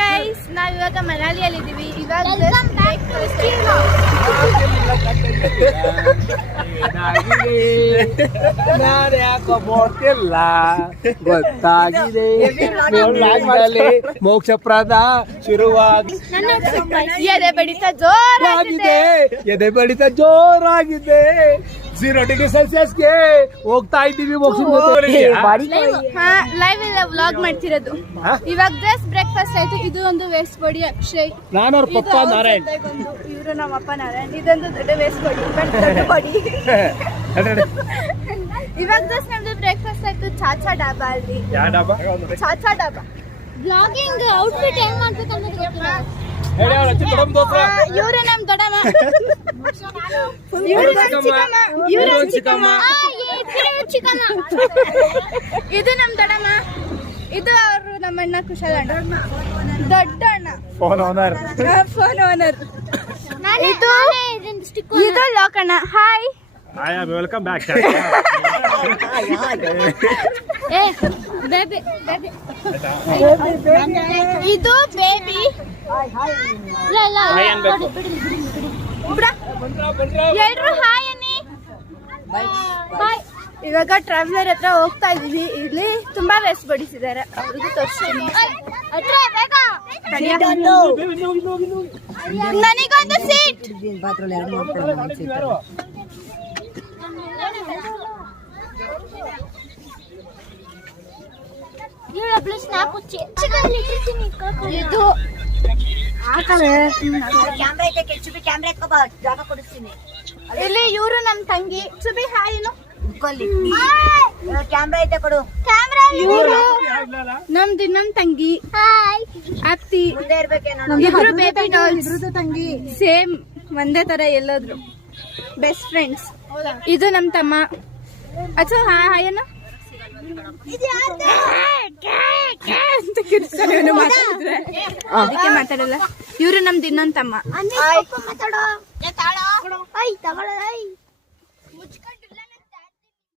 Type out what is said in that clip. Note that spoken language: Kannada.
ಹಾಯ್ ಗೈಸ್, ನಾವ್ ಇವಾಗ ಮನಾಲಿಯಲ್ಲಿ ಇದೀವಿ. ಇವಾಗ ಗೊತ್ತಾಗಿದೆ ಮೋಕ್ಷಪ್ರದ ಶುರುವಾಗಿ ಎದೆ ಬಡಿತ ಜೋರಾಗಿದೆ. ಎದೆ ಬಡಿತ ಜೋರಾಗಿದೆ. 0 ಡಿಗ್ರಿ ಸೆಲ್ಸಿಯಸ್ಗೆ ಹೋಗ್ತಾ ಇದ್ದೀವಿ. ಲೈವ್ ಇಲ್ಲ, ವ್ಲಾಗ್ ಮಾಡ್ತಿರೋದು. ಇವಾಗ ಜಸ್ಟ್ ಬ್ರೇಕ್ಫಾಸ್ಟ್ ಆಯ್ತು. ಇದು ಒಂದು ವೇಸ್ಟ್ ಬಾಡಿ ಅಕ್ಷಯ್, ನಾನು ಅವ್ರ ಪಪ್ಪ ನಾರಾಯಣ್, ಇವರು ನಮ್ಮ ಅಪ್ಪ ನಾರಾಯಣ್. ಇದೊಂದು ದೊಡ್ಡ ವೇಸ್ಟ್ ಬಾಡಿ, ದೊಡ್ಡ ಬಾಡಿ. ಇವಾಗ ಜಸ್ಟ್ ನಮ್ದು ಬ್ರೇಕ್ಫಾಸ್ಟ್ ಆಯ್ತು ಚಾಚಾ ಡಾಬಾ ಅಲ್ಲಿ. ಚಾಚಾ ಡಾಬಾ. ಬ್ಲಾಗಿಂಗ್ ಔಟ್ಫಿಟ್ ಏನ್ ಮಾಡ್ಬೇಕಂತ ಗೊತ್ತಿಲ್ಲ. ಇವ್ರು ನಮ್ ದೊಡ್ಡಮ್ಮ, ಇದು ನಮ್ ದೊಡ್ಡಮ್ಮ, ಇದು ಅವರು ನಮ್ಮ ಅಣ್ಣ ಕುಶಲ ಅಣ್ಣ, ದೊಡ್ಡ ಅಣ್ಣ, ಫೋನ್ ಓನರ್. ಇದು ಲೋಕಣ್ಣ. Hi, welcome back. ಇದು ಬೇಬಿ. ಎಲ್ರು ಹಾಯ್ ಅನ್ನಿ. ಇವಾಗ ಟ್ರಾವೆಲರ್ ಹತ್ರ ಹೋಗ್ತಾ ಇದೀವಿ. ಇಲ್ಲಿ ತುಂಬಾ ವೇಸ್ಟ್ ಬಡಿಸಿದ್ದಾರೆ, ಅವ್ರಿಗೂ ತೋರಿಸ್ತೀನಿ. ನನಗೊಂದು ಸೀಟ್. ಇದು ಇಲ್ಲಿ ಇವರು ನಮ್ ತಂಗಿ ಸುಬಿ. ಹಾಯ್ ಕ್ಯಾಮ್ರಾ ಐತೆ ಕೊಡು. ಇವರು ನಮ್ದು ನಮ್ ತಂಗಿ ಅತ್ತಿ. ಇಬ್ರು ಬೇಬಿ ಡಾಲ್ಸ್, ತಂಗಿ ಸೇಮ್ ಒಂದೇ ತರ ಎಲ್ಲೋದ್ರು, ಬೆಸ್ಟ್ ಫ್ರೆಂಡ್ಸ್. ಇದು ನಮ್ ತಮ್ಮ ಅಚ್ಚು. ಹಾಯ್ ಅಣ್ಣ. ಅದಕ್ಕೆ ಮಾತಾಡಲ್ಲ. ಇವ್ರು ನಮ್ದು ಇನ್ನೊಂದ್ ತಮ್ಮ.